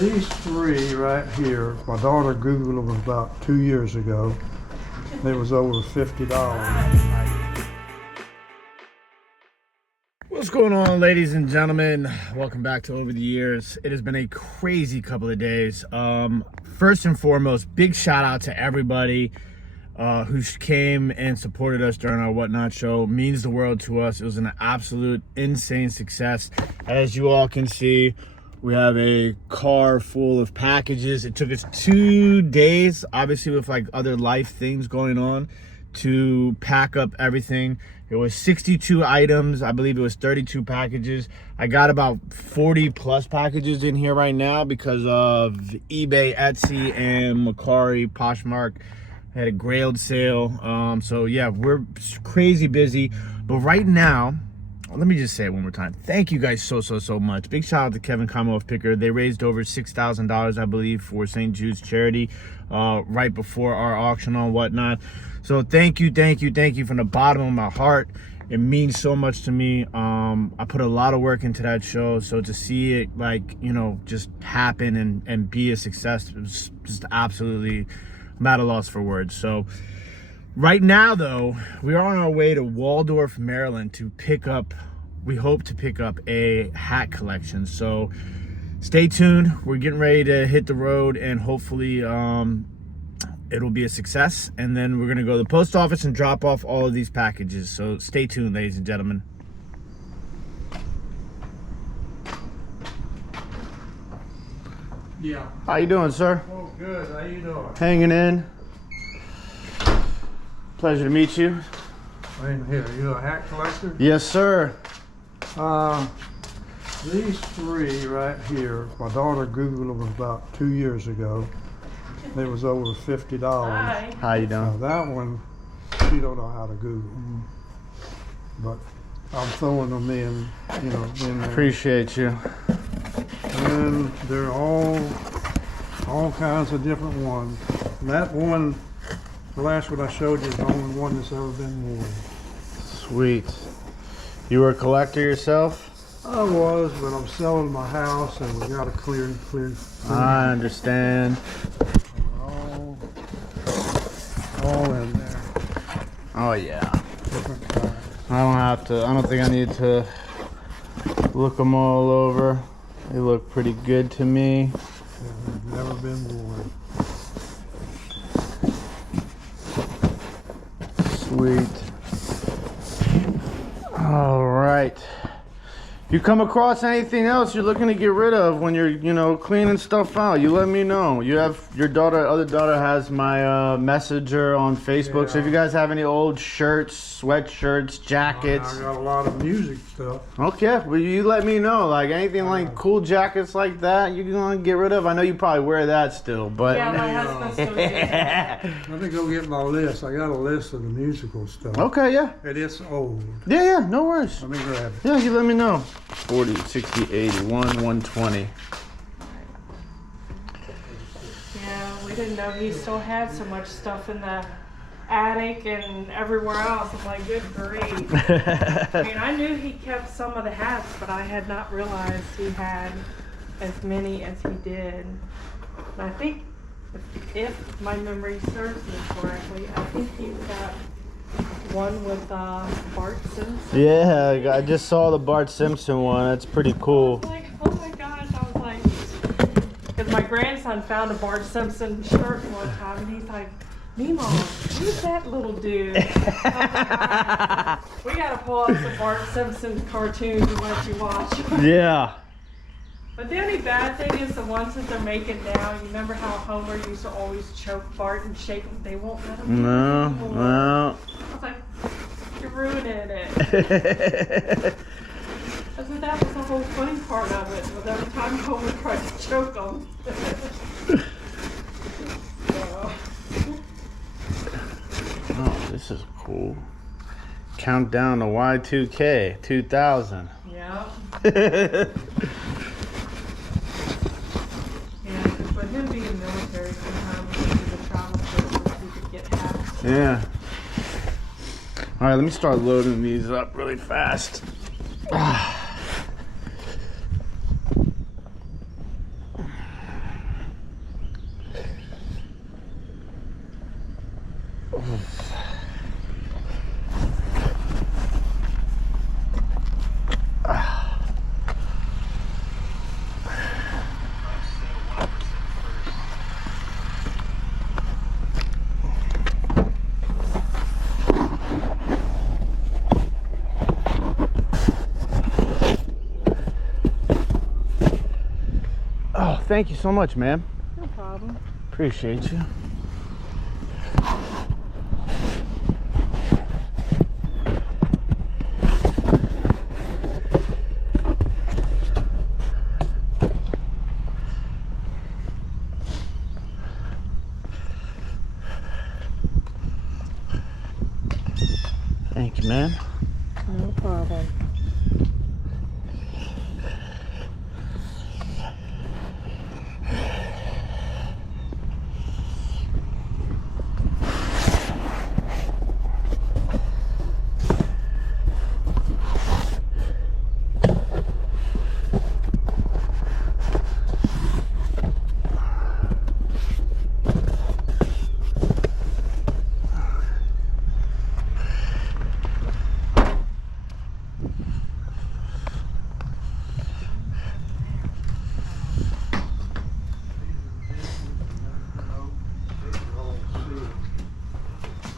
These three right here, my daughter Googled them about 2 years ago. It was over $50. What's going on, ladies and gentlemen? Welcome back to Over the Years. It has been a crazy couple of days. First and foremost, big shout out to everybody who came and supported us during our Whatnot show. It means the world to us. It was an absolute insane success. As you all can see, we have a car full of packages. It took us 2 days, obviously with like other life things going on, to pack up everything. It was 62 items. I believe it was 32 packages. I got about 40 plus packages in here right now because of eBay, Etsy, and Mercari, Poshmark. I had a Grailed sale. So yeah, we're crazy busy. But right now, let me just say it one more time. Thank you guys so much. Big shout out to Kevin Commonwealth Picker. They raised over $6,000, I believe, for St. Jude's charity right before our auction on Whatnot. So thank you from the bottom of my heart. It means so much to me. I put a lot of work into that show, so to see it, like, you know, just happen and be a success, it was just absolutely, I'm at a loss for words. So right now, though, we are on our way to Waldorf, Maryland to pick up, we hope to pick up a hat collection. So stay tuned. We're getting ready to hit the road, and hopefully it'll be a success. And then we're going to go to the post office and drop off all of these packages. So stay tuned, ladies and gentlemen. Yeah. How you doing, sir? Oh, good. How you doing? Hanging in. Pleasure to meet you. In here, you a hat collector? Yes, sir. These three right here, my daughter Googled them about 2 years ago. It was over $50. Hi. How you doing? Now that one, she don't know how to Google them, but I'm throwing them in, you know, in there. Appreciate you. And they're all kinds of different ones. And that one, the last one I showed you, is the only one that's ever been worn. Sweet. You were a collector yourself? I was, but I'm selling my house and we got to clear. I understand. All in there. Oh yeah. Different kinds. I don't think I need to look them all over. They look pretty good to me. They've never been worn. Sweet. All right. You come across anything else you're looking to get rid of when you're, you know, cleaning stuff out, you let me know. You have your other daughter has my messenger on Facebook. Yeah. So if you guys have any old shirts, sweatshirts, jackets. I got a lot of music stuff. Okay, well, you let me know. Like anything like cool jackets like that you gonna get rid of. I know you probably wear that still, but Yeah, my husband still does that. Let me go get my list. I got a list of the musical stuff. Okay, yeah. And it's old. Yeah, no worries. Let me grab it. Yeah, you let me know. 40, 60, 80, 120. Yeah, we didn't know he still had so much stuff in the attic and everywhere else. I'm like, good grief. I mean, I knew he kept some of the hats, but I had not realized he had as many as he did. And I think, if my memory serves me correctly, I think he's got one with Bart Simpson. Yeah, I just saw the Bart Simpson one. That's pretty cool. I was like, oh my gosh, I was like, because my grandson found a Bart Simpson shirt one time, and he's like, Nemo, who's that little dude? Like, we gotta pull up some Bart Simpson cartoons and let you watch. Yeah. But the only bad thing is the ones that they're making now. You remember how Homer used to always choke Bart and shake him? They won't let him. No. I was like, you're ruining it. I said that was the whole funny part of it. Was every time Homer tried to choke him. Oh, this is cool. Countdown to Y2K 2000. Yeah. But him being military, sometimes we do the travel places we could get hats. Yeah. All right, let me start loading these up really fast. Oh, thank you so much, ma'am. No problem. Appreciate you. Thank you, ma'am. No problem.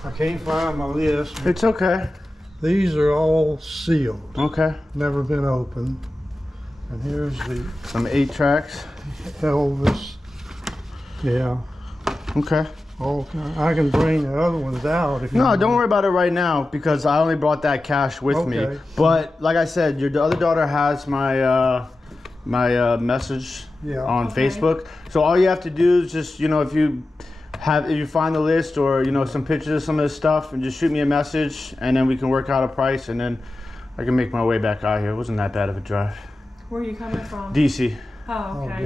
I can't find my list. It's okay. These are all sealed, Okay. never been opened. And here's the Some 8 tracks. Elvis. Yeah, Okay. all kind. I can bring the other ones out if you No, want. don't worry about it right now because I only brought that cash with me. Okay. But like I said, your other daughter has my message Yeah. on Okay. Facebook. So all you have to do is just, you know, if you find the list or, you know, some pictures of some of this stuff, and just shoot me a message, and then we can work out a price, and then I can make my way back out here. It wasn't that bad of a drive. Where are you coming from? DC. Oh, okay.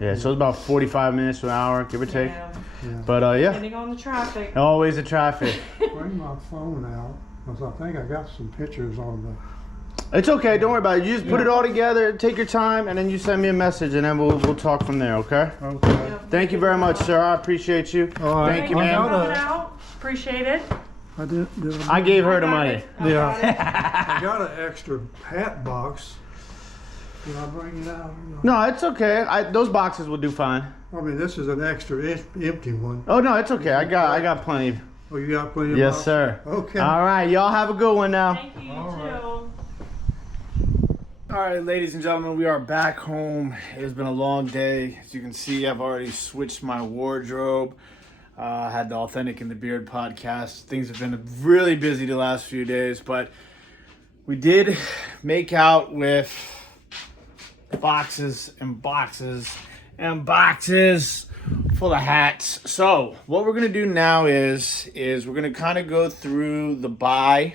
Yeah. So it's about 45 minutes to an hour, give or take. Yeah. But yeah, Depending on the traffic. always the traffic. Bring my phone out, because I think I got some pictures on the. It's okay, don't worry about it. You just put it all together, take your time, and then you send me a message, and then we'll talk from there, okay? Okay. Yep. Thank you very much, sir. I appreciate you. All right. Thank you, for ma'am. coming out. Appreciate it. I did I gave her the Got money. it. I Yeah. got it. I got an extra hat box. Did I bring it out? No, it's okay. Those boxes will do fine. I mean, this is an extra empty one. Oh no, it's okay. I got plenty. Oh, you got plenty of Yes, boxes? sir. Okay. All right, y'all have a good one now. Thank you, you All right. too. All right, ladies and gentlemen, we are back home. It has been a long day. As you can see, I've already switched my wardrobe. I had the Authentic in the Beard podcast. Things have been really busy the last few days, but we did make out with boxes and boxes and boxes full of hats. So what we're gonna do now is we're gonna kind of go through the buy.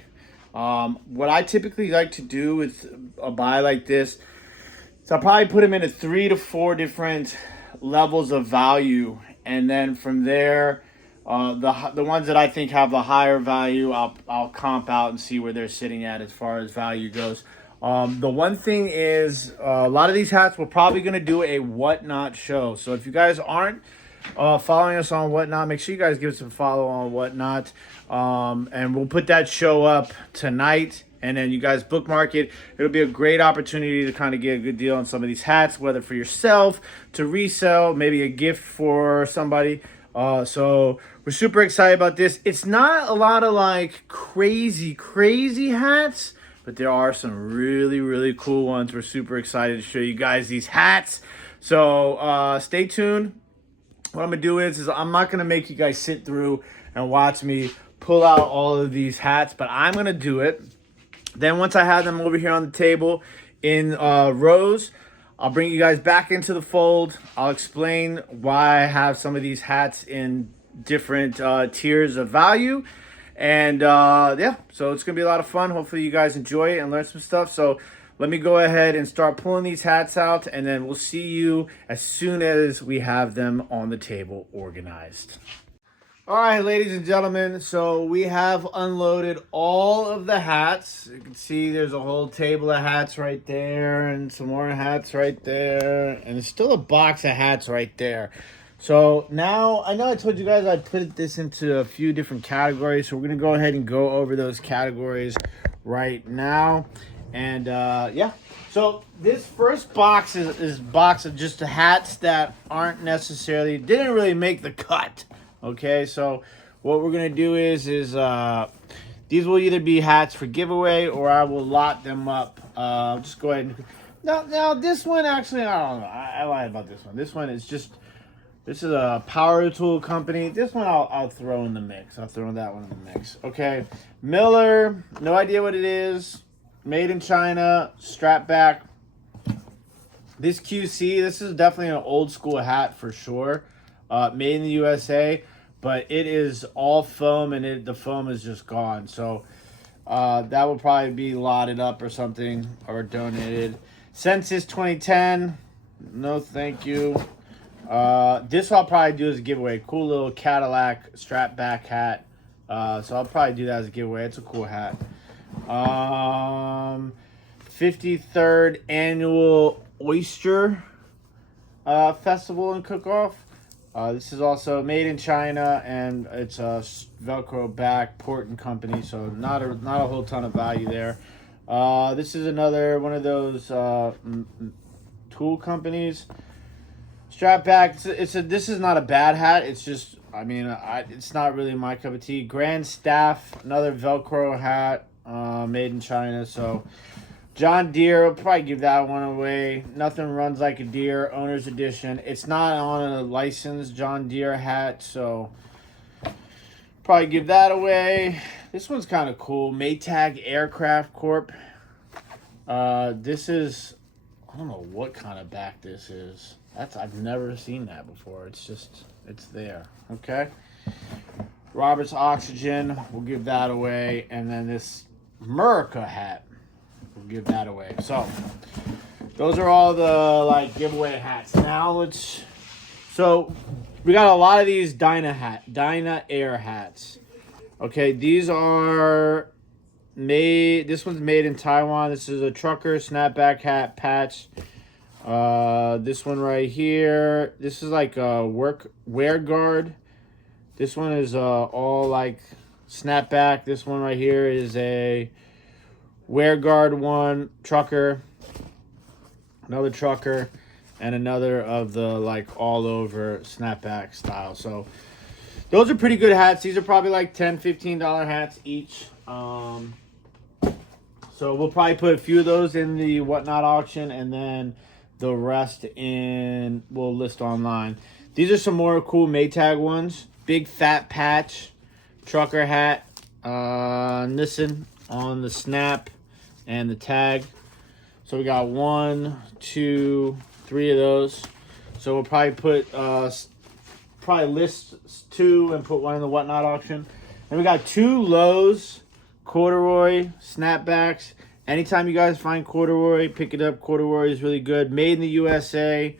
What I typically like to do with a buy like this is I'll probably put them into 3 to 4 different levels of value, and then from there, the ones that I think have the higher value, I'll comp out and see where they're sitting at as far as value goes. The one thing is, a lot of these hats we're probably going to do a Whatnot show. So if you guys aren't following us on Whatnot, make sure you guys give us a follow on Whatnot. And we'll put that show up tonight. And then you guys bookmark it. It'll be a great opportunity to kind of get a good deal on some of these hats, whether for yourself, to resell, maybe a gift for somebody. So we're super excited about this. It's not a lot of like crazy hats, but there are some really cool ones. We're super excited to show you guys these hats. So stay tuned. What I'm gonna do is I'm not gonna make you guys sit through and watch me pull out all of these hats, but I'm gonna do it. Then once I have them over here on the table in rows, I'll bring you guys back into the fold. I'll explain why I have some of these hats in different tiers of value. And yeah, so it's gonna be a lot of fun. Hopefully you guys enjoy it and learn some stuff. So let me go ahead and start pulling these hats out, and then we'll see you as soon as we have them on the table organized. All right, ladies and gentlemen, so we have unloaded all of the hats. You can see there's a whole table of hats right there and some more hats right there. And there's still a box of hats right there. So now, I know I told you guys I'd put this into a few different categories, so we're going to go ahead and go over those categories right now. And yeah, so this first box is box of just the hats that aren't necessarily, didn't really make the cut. Okay, so what we're going to do is these will either be hats for giveaway or I will lot them up. Just go ahead and, now this one actually, I don't know, I lied about this one. This one is just, this is a power tool company. This one I'll throw in the mix. I'll throw that one in the mix. Okay. Miller, no idea what it is. Made in China, strap back. This QC, this is definitely an old school hat for sure. Made in the USA, but it is all foam and the foam is just gone. So that will probably be lotted up or something or donated. Census 2010, no thank you. This I'll probably do as a giveaway. Cool little Cadillac strap back hat. So I'll probably do that as a giveaway. It's a cool hat. 53rd annual Oyster Festival and Cook-Off. This is also made in China and it's a Velcro back port and company, so not a whole ton of value there. This is another one of those tool companies. Strap back. This is not a bad hat. It's just, I mean, it's not really my cup of tea. Grand Staff, another Velcro hat, made in China. So John Deere, I'll probably give that one away. Nothing runs like a deer, owner's edition. It's not on a licensed John Deere hat, so probably give that away. This one's kind of cool. Maytag Aircraft Corp. This is, I don't know what kind of back this is. I've never seen that before. It's there. Okay. Robert's Oxygen, we'll give that away. And then this Mercari hat, we'll give that away. So those are all the giveaway hats. Now so we got a lot of these Dyna Air hats. Okay, these are this one's made in Taiwan. This is a trucker snapback hat patch. This one right here, this is like a wear guard. This one is all like snapback. This one right here is a wear guard one, trucker, another trucker, and another of the all over snapback style. So those are pretty good hats. These are probably like $10-15 hats each. So we'll probably put a few of those in the whatnot auction, and then the rest we'll list online. These are some more cool Maytag ones. Big fat patch, trucker hat, Nissan on the snap and the tag. So we got 1, 2, 3 of those. So we'll probably put list 2 and put one in the whatnot auction. And we got 2 Lowe's corduroy snapbacks. Anytime you guys find corduroy, pick it up. Corduroy is really good. Made in the USA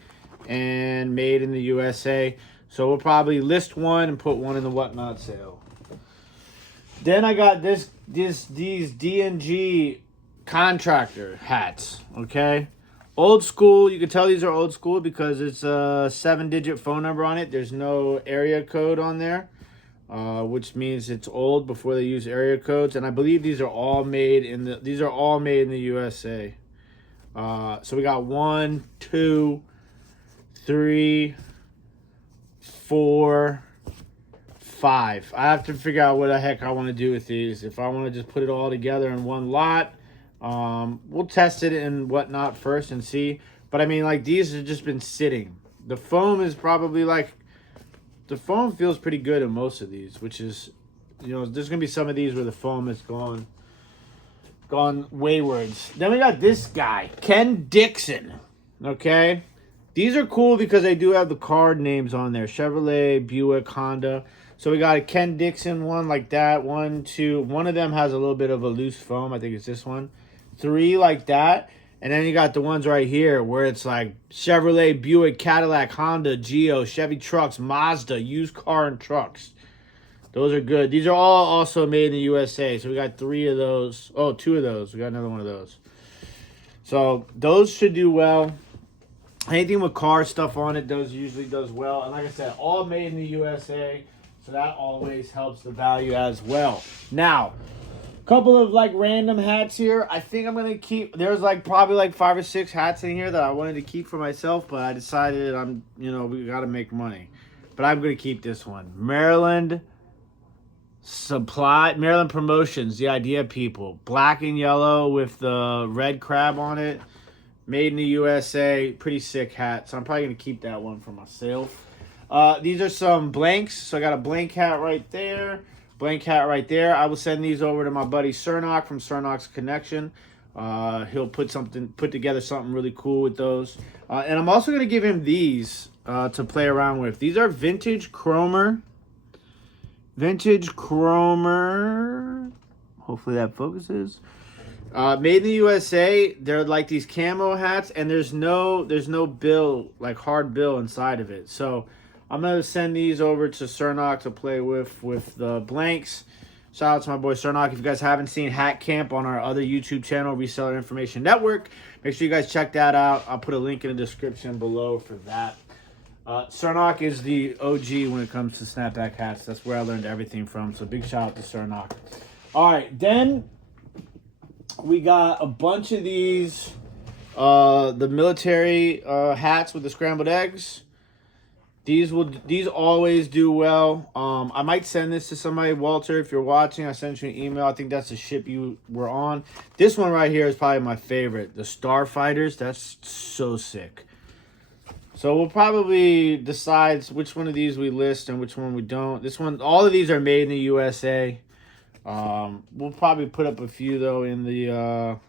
and made in the USA. So we'll probably list 1 and put 1 in the whatnot sale. Then I got these D&G contractor hats. Okay, old school. You can tell these are old school because it's a 7-digit phone number on it. There's no area code on there. Which means it's old before they use area codes, and I believe these are all made in the USA. So we got 1, 2, 3, 4, 5. I have to figure out what the heck I want to do with these. If I want to just put it all together in one lot, we'll test it and whatnot first and see. But I mean, these have just been sitting. The foam is probably the foam feels pretty good in most of these, which is, there's gonna be some of these where the foam is gone waywards. Then we got this guy, Ken Dixon. Okay, these are cool because they do have the card names on there: Chevrolet, Buick, Honda. So we got a Ken Dixon one like that. 1, 2. One of them has a little bit of a loose foam. I think it's this one. 3 like that. And then you got the ones right here where it's like Chevrolet, Buick, Cadillac, Honda, Geo, Chevy trucks, Mazda, used car and trucks. Those are good. These are all also made in the USA. So we got 3 of those. Oh, 2 of those. We got another one of those. So those should do well. anything with car stuff on it usually does well. And like I said, all made in the USA, so that always helps the value as well. Now, a couple of like random hats here. I think I'm gonna keep. There's like probably like 5 or 6 hats in here that I wanted to keep for myself, but I decided we gotta make money. But I'm gonna keep this one. Maryland Promotions, the Idea People. Black and yellow with the red crab on it. Made in the USA. Pretty sick hat. So I'm probably going to keep that one for myself. These are some blanks. So I got a blank hat right there. Blank hat right there. I will send these over to my buddy Cernock from Cernock's Connection. He'll put together something really cool with those. And I'm also going to give him these to play around with. These are Vintage Chromer. Hopefully that focuses. Made in the USA. They're like these camo hats, and there's no bill, like hard bill inside of it. So I'm gonna send these over to Cernock to play with the blanks. Shout out to my boy Cernock. If you guys haven't seen Hat Camp on our other YouTube channel, Reseller Information Network, make sure you guys check that out. I'll put a link in the description below for that. Cernock is the OG when it comes to snapback hats. That's where I learned everything from. So big shout out to Cernock. All right, then we got a bunch of these, the military hats with the scrambled eggs. These always do well. I might send this to somebody. Walter, if you're watching, I sent you an email. I think that's the ship you were on. This one right here is probably my favorite. The Starfighters. That's so sick. So we'll probably decide which one of these we list and which one we don't. This one, all of these are made in the USA. We'll probably put up a few though in the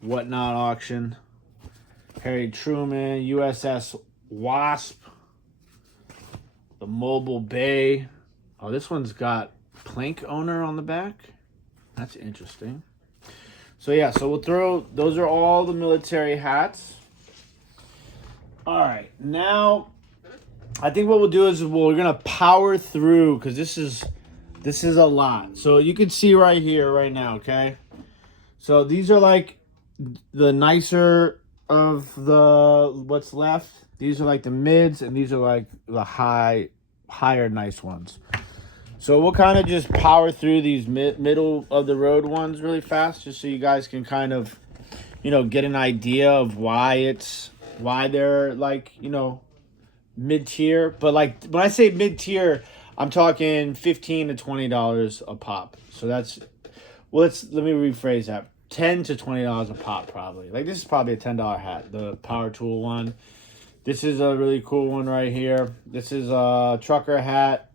Whatnot auction. Harry Truman, USS Wasp, the Mobile Bay. Oh, this one's got Plank Owner on the back. That's interesting. So yeah, so we'll throw, those are all the military hats. All right, now I think what we'll do is we're gonna power through because this is a lot. So you can see right here, right now, okay? So these are like the nicer of the what's left. These are like the mids, and these are like the higher nice ones. So we'll kind of just power through these middle of the road ones really fast, just so you guys can kind of, get an idea of why they're like, mid-tier. But like when I say mid-tier, I'm talking $15 to $20 a pop. So that's, let me rephrase that. $10 to $20 a pop probably. Like this is probably a $10 hat, the Power Tool one. This is a really cool one right here. This is a trucker hat.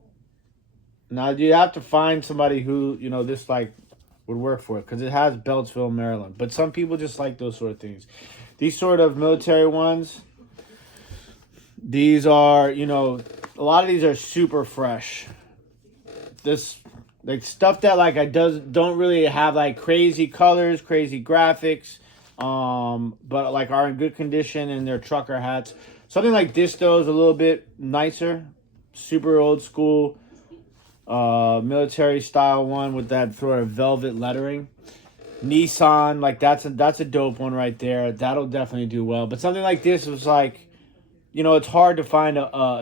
Now you have to find somebody who, this like would work for it because it has Beltsville, Maryland. But some people just like those sort of things. These sort of military ones, these are, a lot of these are super fresh. This, like stuff that like don't really have like crazy colors, crazy graphics, but like are in good condition and they're trucker hats. Something like this though is a little bit nicer, super old school, military style one with that sort of velvet lettering. Nissan, like that's a dope one right there. That'll definitely do well. But something like this was like, it's hard to find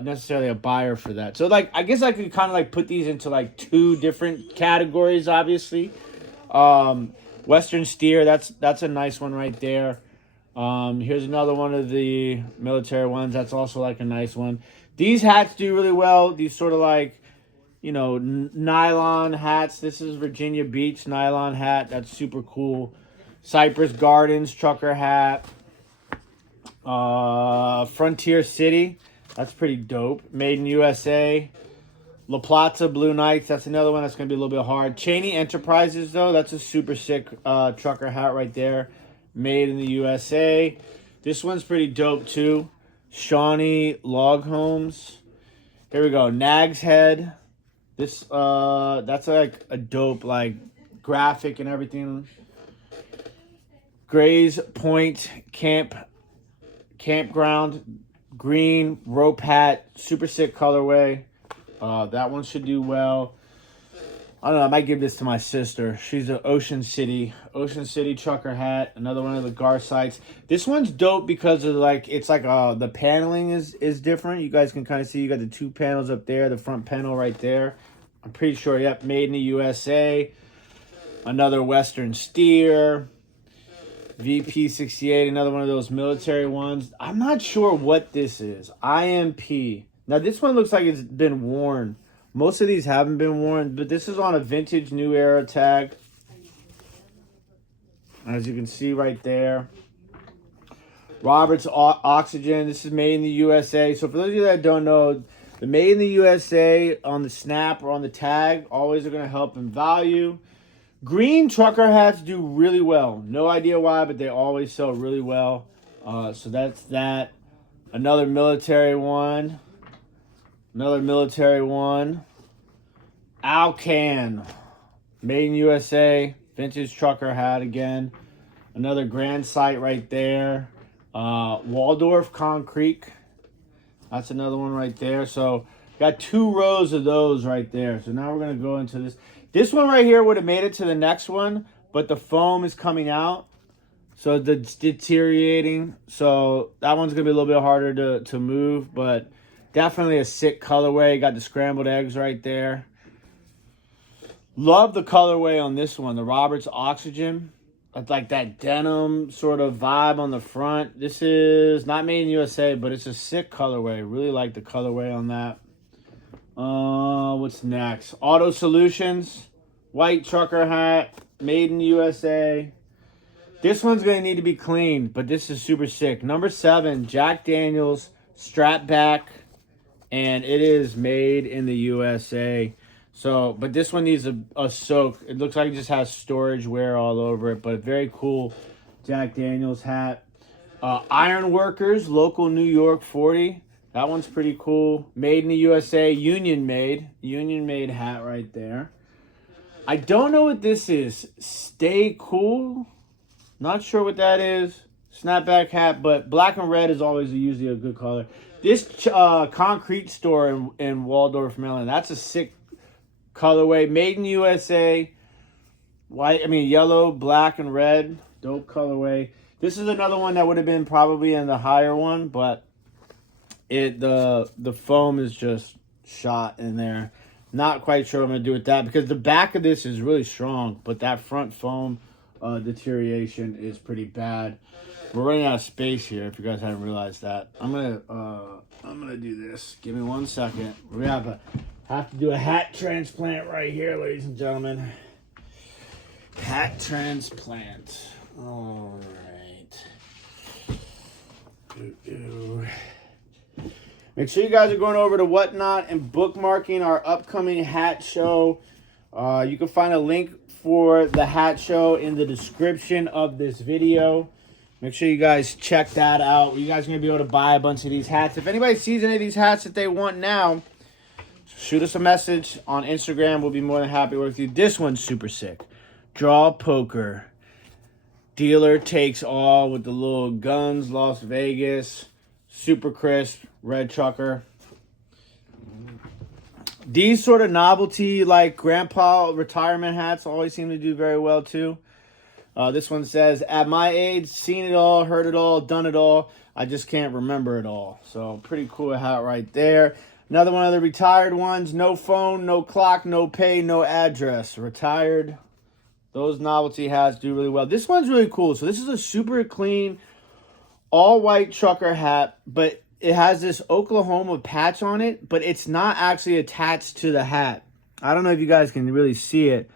necessarily a buyer for that. So like I guess I could kind of like put these into like 2 different categories. Obviously, Western Steer. That's a nice one right there. Here's another one of the military ones. That's also like a nice one. These hats do really well. These sort of like, nylon hats. This is Virginia Beach nylon hat. That's super cool. Cypress Gardens trucker hat. Frontier City. That's pretty dope. Made in USA. La Plaza Blue Knights. That's another one that's going to be a little bit hard. Cheney Enterprises, though. That's a super sick trucker hat right there. Made in the USA. This one's pretty dope, too. Shawnee Log Homes. Here we go. Nag's Head. This, that's like a dope, like, graphic and everything. Grays Point Campground. Green rope hat. Super sick colorway. That one should do well. I don't know, I might give this to my sister. She's an Ocean City trucker hat. Another one of the Gar sites. This one's dope because of like, it's like the paneling is different. You guys can kind of see, you got the 2 panels up there, the front panel right there. I'm pretty sure, yep, made in the USA. Another Western Steer. VP68, another one of those military ones. I'm not sure what this is. IMP. Now this one looks like it's been worn. Most of these haven't been worn, but this is on a vintage new era tag. As you can see right there. Robert's Oxygen. This is made in the USA. So for those of you that don't know, the made in the USA on the snap or on the tag always are going to help in value. Green trucker hats do really well. No idea why, but they always sell really well. So that's that. Another military one. Another military one. Alcan. Made in USA. Vintage trucker hat again. Another grand site right there. Waldorf Concrete. That's another one right there. So got 2 rows of those right there. So now we're going to go into this. This one right here would have made it to the next one, but the foam is coming out. So it's deteriorating. So that one's going to be a little bit harder to move, but definitely a sick colorway. Got the scrambled eggs right there. Love the colorway on this one, the Robert's Oxygen. It's like that denim sort of vibe on the front. This is not made in USA, but it's a sick colorway. Really like the colorway on that. What's next? Auto Solutions. White trucker hat. Made in USA. This one's going to need to be cleaned, but this is super sick. Number 7, Jack Daniels strap back. And it is made in the USA. So, but this one needs a soak. It looks like it just has storage wear all over it, but very cool Jack Daniels hat. Iron Workers, local New York 40. That one's pretty cool. Made in the USA, Union made hat right there. I don't know what this is. Stay Cool. Not sure what that is. Snapback hat, but black and red is always usually a good color. This concrete store in Waldorf, Maryland, that's a sick colorway. Made in USA. Yellow, black, and red. Dope colorway. This is another one that would have been probably in the higher one, but the foam is just shot in there. Not quite sure what I'm going to do with that because the back of this is really strong, but that front foam deterioration is pretty bad. We're running out of space here if you guys haven't realized that. I'm gonna do this. Give me 1 second. We have to do a hat transplant right here, ladies and gentlemen. Hat transplant. All right. Make sure you guys are going over to Whatnot and bookmarking our upcoming hat show. You can find a link for the hat show in the description of this video. Make sure you guys check that out. You guys are going to be able to buy a bunch of these hats. If anybody sees any of these hats that they want now, shoot us a message on Instagram. We'll be more than happy to work with you. This one's super sick. Draw Poker. Dealer takes all with the little guns, Las Vegas. Super crisp, red trucker. These sort of novelty, like grandpa retirement hats always seem to do very well too. This one says, at my age, seen it all, heard it all, done it all. I just can't remember it all. So pretty cool hat right there. Another one of the retired ones. No phone, no clock, no pay, no address. Retired. Those novelty hats do really well. This one's really cool. So this is a super clean, all white trucker hat, but it has this Oklahoma patch on it, but it's not actually attached to the hat. I don't know if you guys can really see it,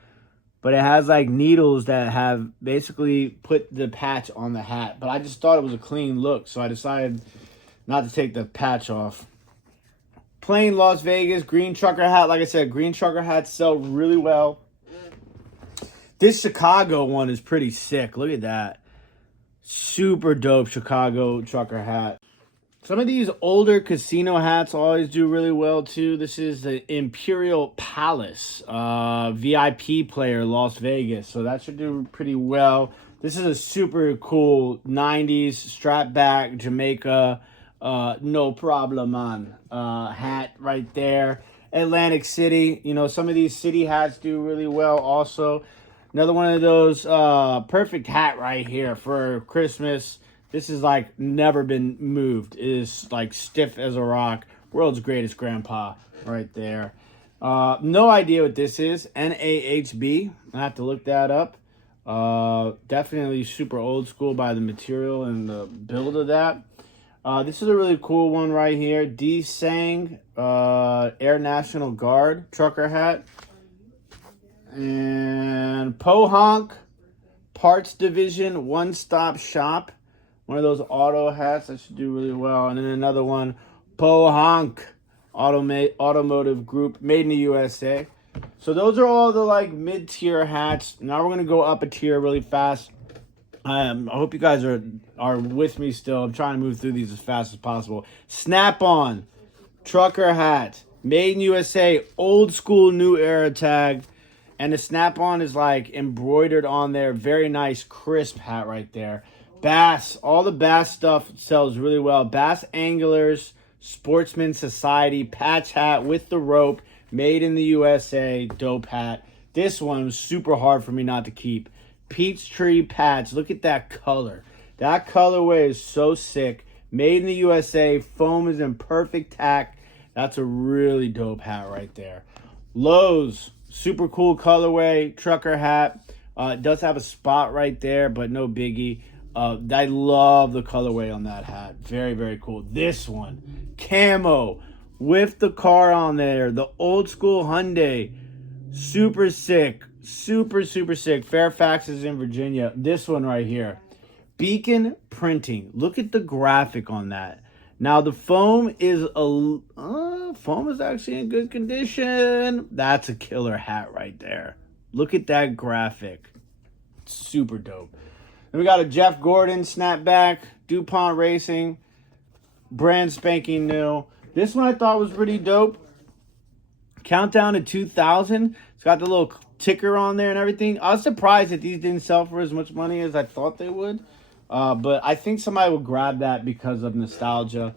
but it has like needles that have basically put the patch on the hat. But I just thought it was a clean look, so I decided not to take the patch off. Plain Las Vegas green trucker hat. Like I said, green trucker hats sell really well. This Chicago one is pretty sick. Look at that. Super dope Chicago trucker hat. Some of these older casino hats always do really well too. This is the Imperial Palace VIP player, Las Vegas. So that should do pretty well. This is a super cool 90s strap back Jamaica no problem on hat right there. Atlantic City. You know, some of these city hats do really well also. Another one of those perfect hat right here for Christmas. This is like never been moved. It is like stiff as a rock. World's greatest grandpa right there. No idea what this is. NAHB. I have to look that up. Definitely super old school by the material and the build of that. This is a really cool one right here. D. Sang Air National Guard trucker hat. And Pohonk Parts Division One Stop Shop. One of those auto hats that should do really well. And then another one, Pohonk Automotive Group, made in the USA. So those are all the like mid-tier hats. Now we're gonna go up a tier really fast. I hope you guys are with me still. I'm trying to move through these as fast as possible. Snap-on trucker hat, made in USA, old school new era tag. And the snap-on is like embroidered on there. Very nice, crisp hat right there. Bass, all the Bass stuff sells really well. Bass Anglers, Sportsman Society, patch hat with the rope, made in the USA, dope hat. This one was super hard for me not to keep. Peachtree patch, look at that color. That colorway is so sick. Made in the USA, foam is in perfect tack. That's a really dope hat right there. Lowe's, super cool colorway, trucker hat. It does have a spot right there, but no biggie. I love the colorway on that hat. Very, very cool. This one, camo, with the car on there. The old school Hyundai. Super sick. Super, super sick. Fairfax is in Virginia. This one right here. Beacon Printing. Look at the graphic on that. Now the foam is actually in good condition. That's a killer hat right there. Look at that graphic. Super dope. Then we got a Jeff Gordon snapback, DuPont Racing, brand spanking new. This one I thought was pretty dope. Countdown to 2000. It's got the little ticker on there and everything. I was surprised that these didn't sell for as much money as I thought they would. But I think somebody will grab that because of nostalgia.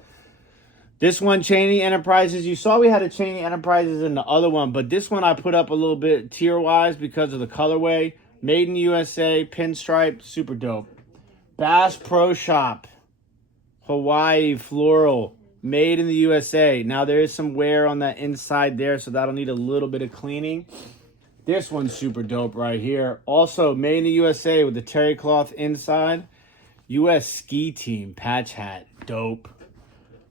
This one, Cheney Enterprises. You saw we had a Cheney Enterprises in the other one, but this one I put up a little bit tier-wise because of the colorway. Made in USA, pinstripe, super dope. Bass Pro Shop, Hawaii floral, made in the USA. Now there is some wear on that inside there, so that'll need a little bit of cleaning. This one's super dope right here. Also made in the USA with the terry cloth inside. US Ski Team patch hat, dope.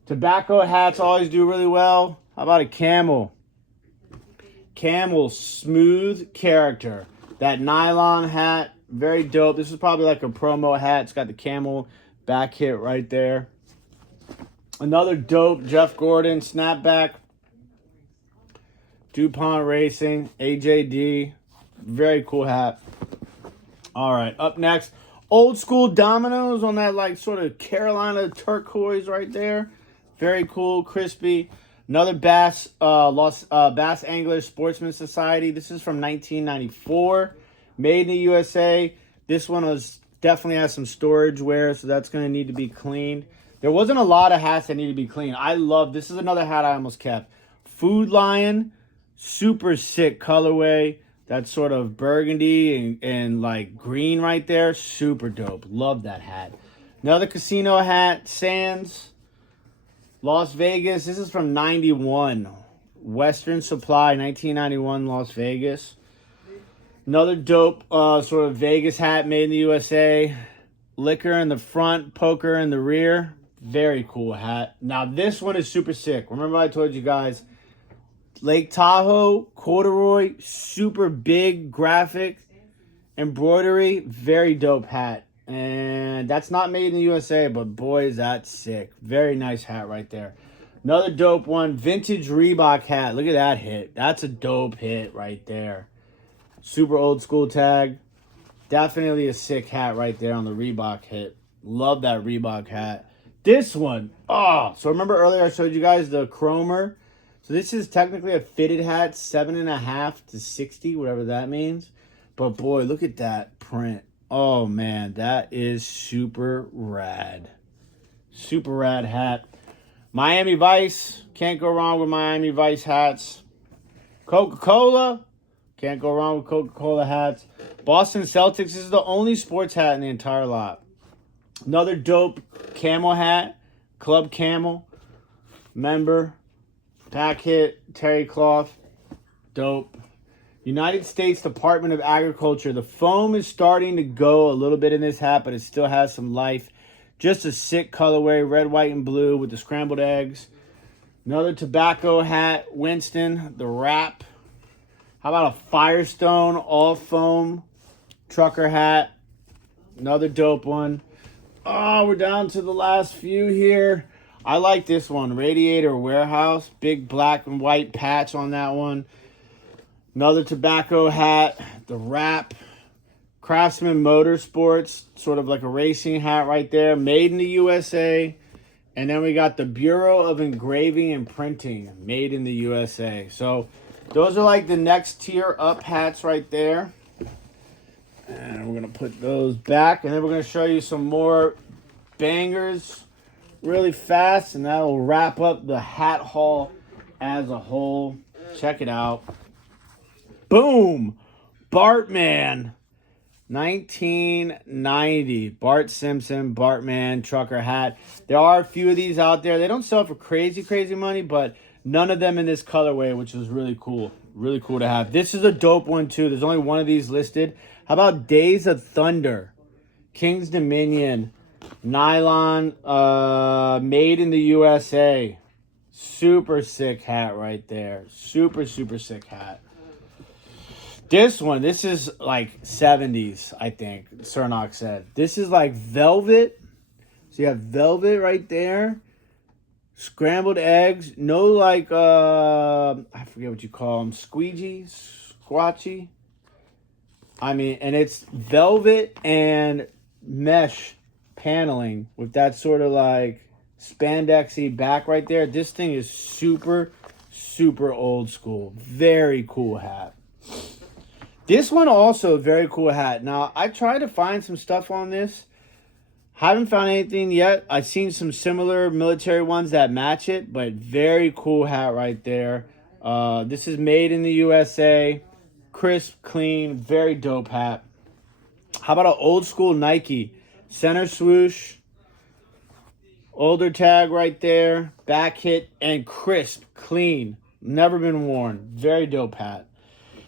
Tobacco hats always do really well. How about a camel? Camel smooth character. That nylon hat, very dope. This is probably like a promo hat. It's got the camel back hit right there. Another dope Jeff Gordon snapback. DuPont Racing, AJD. Very cool hat. All right, up next. Old school dominoes on that like sort of Carolina turquoise right there. Very cool, crispy. Another Bass Bass Anglers Sportsman Society. This is from 1994. Made in the USA. This one definitely has some storage wear, so that's going to need to be cleaned. There wasn't a lot of hats that need to be cleaned. This is another hat I almost kept. Food Lion, super sick colorway. That sort of burgundy and like green right there. Super dope. Love that hat. Another casino hat, Sands. Las Vegas. This is from 91. Western Supply, 1991, Las Vegas. Another dope sort of Vegas hat made in the USA. Liquor in the front, poker in the rear. Very cool hat. Now this one is super sick. Remember I told you guys, Lake Tahoe, corduroy, super big graphic, embroidery, very dope hat. And that's not made in the USA, but boy, is that sick. Very nice hat right there. Another dope one, vintage Reebok hat. Look at that hit. That's a dope hit right there. Super old school tag. Definitely a sick hat right there on the Reebok hit. Love that Reebok hat. This one, so remember earlier I showed you guys the Chromer. So this is technically a fitted hat, 7.5 to 60, whatever that means. But boy, look at that print. Oh man, that is super rad. Super rad hat. Miami Vice, can't go wrong with Miami Vice hats. Coca-Cola. Can't go wrong with Coca-Cola hats. Boston Celtics. This is the only sports hat in the entire lot. Another dope camel hat. Club Camel. Member. Back hit. Terry cloth. Dope. United States Department of Agriculture. The foam is starting to go a little bit in this hat, but it still has some life. Just a sick colorway. Red, white, and blue with the scrambled eggs. Another tobacco hat. Winston. The wrap. How about a Firestone all foam trucker hat? Another dope one. Oh, we're down to the last few here. I like this one. Radiator Warehouse. Big black and white patch on that one. Another tobacco hat. The wrap. Craftsman Motorsports. Sort of like a racing hat right there. Made in the USA. And then we got the Bureau of Engraving and Printing. Made in the USA. So those are like the next tier up hats right there. And we're going to put those back. And then we're going to show you some more bangers really fast. And that will wrap up the hat haul as a whole. Check it out. Boom! Bartman. 1990. Bart Simpson, Bartman trucker hat. There are a few of these out there. They don't sell for crazy money, but none of them in this colorway, which is really cool. Really cool to have. This is a dope one, too. There's only one of these listed. How about Days of Thunder? King's Dominion. Nylon. Made in the USA. Super sick hat right there. Super sick hat. This one, this is like 70s, I think, Cernock said. This is like velvet. So you have velvet right there. Scrambled eggs. No, like, I forget what you call them. Squeegee? Squatchy? I mean, and it's velvet and mesh paneling with that sort of like spandexy back right there. This thing is super old school. Very cool hat. This one also a very cool hat. Now, I tried to find some stuff on this. Haven't found anything yet. I've seen some similar military ones that match it, but very cool hat right there. This is made in the USA. Crisp, clean, very dope hat. How about an old school Nike? Center swoosh. Older tag right there. Back hit and crisp, clean. Never been worn. Very dope hat.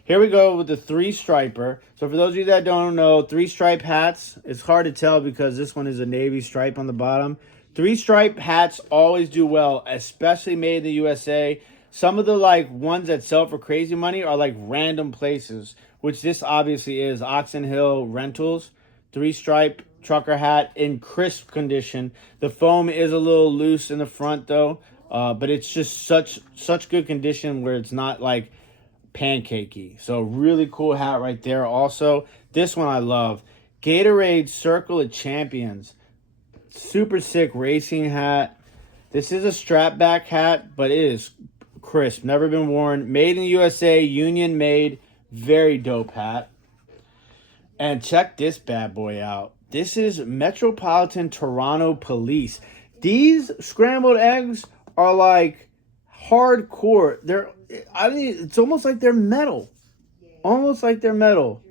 Here we go with the three striper. So for those of you that don't know, three stripe hats, it's hard to tell because this one is a navy stripe on the bottom. Three stripe hats always do well, especially made in the USA. Some of the like ones that sell for crazy money are like random places, which this obviously is. Oxon Hill Rentals, three stripe trucker hat in crisp condition. The foam is a little loose in the front though, but it's just such good condition where it's not like pancakey. So really cool hat right there. Also, this one I love. Gatorade Circle of Champions. Super sick racing hat. This is a strap back hat, but it is crisp. Never been worn. Made in the USA. Union made. Very dope hat. And check this bad boy out. This is Metropolitan Toronto Police. These scrambled eggs are like hardcore. It's almost like they're metal. Almost like they're metal.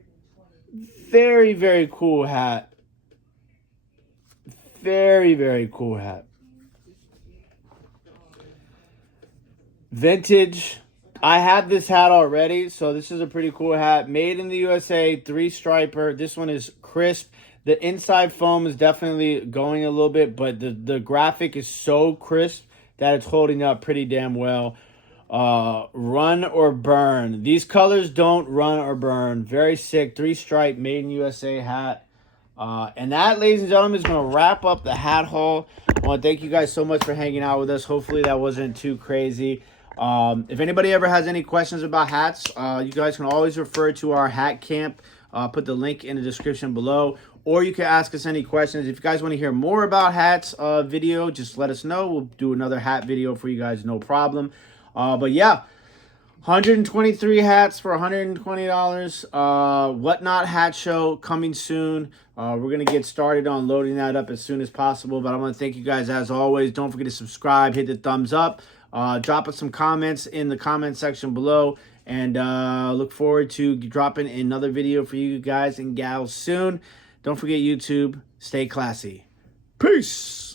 Very cool hat. Very cool hat. Vintage. I have this hat already, so this is a pretty cool hat. Made in the USA, three striper. This one is crisp. The inside foam is definitely going a little bit, but the graphic is so crisp that it's holding up pretty damn well. Run or burn. These colors don't run or burn. Very sick. Three stripe made in USA hat. And that, ladies and gentlemen, is going to wrap up the hat haul. I want to thank you guys so much for hanging out with us. Hopefully that wasn't too crazy. If anybody ever has any questions about hats, you guys can always refer to our hat camp. Put the link in the description below. Or you can ask us any questions. If you guys want to hear more about hats video, just let us know. We'll do another hat video for you guys, no problem. But yeah, 123 hats for $120. Whatnot hat show coming soon. We're going to get started on loading that up as soon as possible. But I want to thank you guys as always. Don't forget to subscribe, hit the thumbs up. Drop us some comments in the comment section below. And look forward to dropping another video for you guys and gals soon. Don't forget YouTube. Stay classy. Peace.